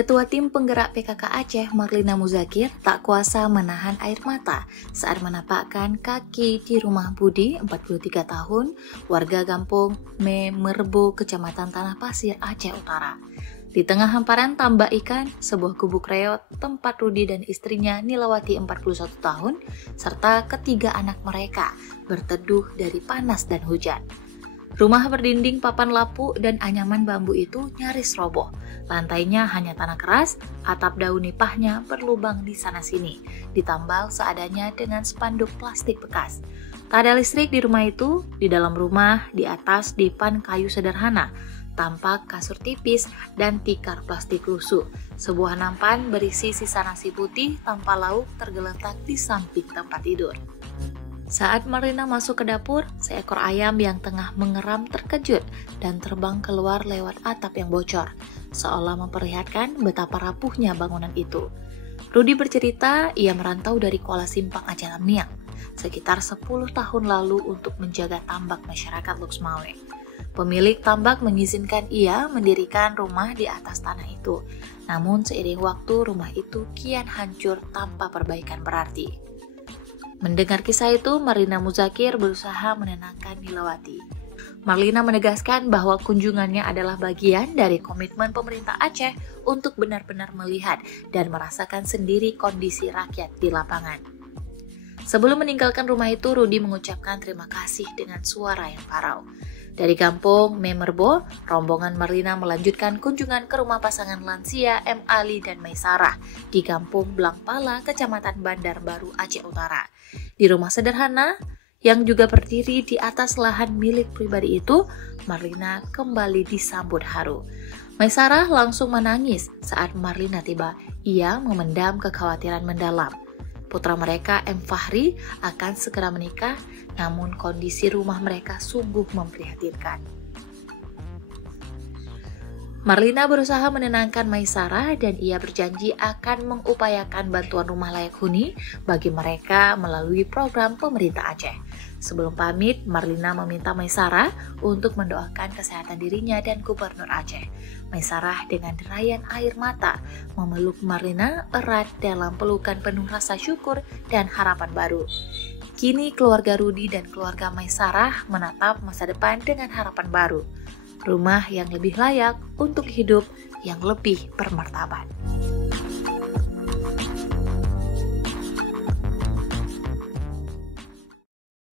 Ketua Tim Penggerak PKK Aceh, Marlina Muzakir, tak kuasa menahan air mata saat menapakkan kaki di rumah Budi, 43 tahun, warga kampung Memerbo, Kecamatan Tanah Pasir, Aceh Utara. Di tengah hamparan tambak ikan, sebuah gubuk reot tempat Rudi dan istrinya Nilawati 41 tahun, serta ketiga anak mereka berteduh dari panas dan hujan. Rumah berdinding papan lapuk dan anyaman bambu itu nyaris roboh. Lantainya hanya tanah keras, atap daun nipahnya berlubang di sana-sini, ditambal seadanya dengan spanduk plastik bekas. Tak ada listrik di rumah itu. Di dalam rumah, di atas dipan kayu sederhana, tampak kasur tipis dan tikar plastik lusuh. Sebuah nampan berisi sisa nasi putih tanpa lauk tergeletak di samping tempat tidur. Saat Marlina masuk ke dapur, seekor ayam yang tengah mengeram terkejut dan terbang keluar lewat atap yang bocor, seolah memperlihatkan betapa rapuhnya bangunan itu. Rudi bercerita ia merantau dari Kuala Simpang, Aceh Tamiang, sekitar 10 tahun lalu untuk menjaga tambak masyarakat Luxmawe. Pemilik tambak mengizinkan ia mendirikan rumah di atas tanah itu, namun seiring waktu rumah itu kian hancur tanpa perbaikan berarti. Mendengar kisah itu, Marlina Muzakir berusaha menenangkan Nilawati. Marlina menegaskan bahwa kunjungannya adalah bagian dari komitmen pemerintah Aceh untuk benar-benar melihat dan merasakan sendiri kondisi rakyat di lapangan. Sebelum meninggalkan rumah itu, Rudi mengucapkan terima kasih dengan suara yang parau. Dari kampung Memerbo, rombongan Marlina melanjutkan kunjungan ke rumah pasangan lansia M. Ali dan Maisarah di kampung Blangpala, Kecamatan Bandar Baru, Aceh Utara. Di rumah sederhana yang juga berdiri di atas lahan milik pribadi itu, Marlina kembali disambut haru. Maisarah langsung menangis saat Marlina tiba. Ia memendam kekhawatiran mendalam. Putra mereka M. Fahri akan segera menikah, namun kondisi rumah mereka sungguh memprihatinkan. Marlina berusaha menenangkan Maisarah dan ia berjanji akan mengupayakan bantuan rumah layak huni bagi mereka melalui program pemerintah Aceh. Sebelum pamit, Marlina meminta Maisarah untuk mendoakan kesehatan dirinya dan Gubernur Aceh. Maisarah dengan derayan air mata memeluk Marlina erat dalam pelukan penuh rasa syukur dan harapan baru. Kini keluarga Rudi dan keluarga Maisarah menatap masa depan dengan harapan baru. Rumah yang lebih layak untuk hidup yang lebih bermartabat.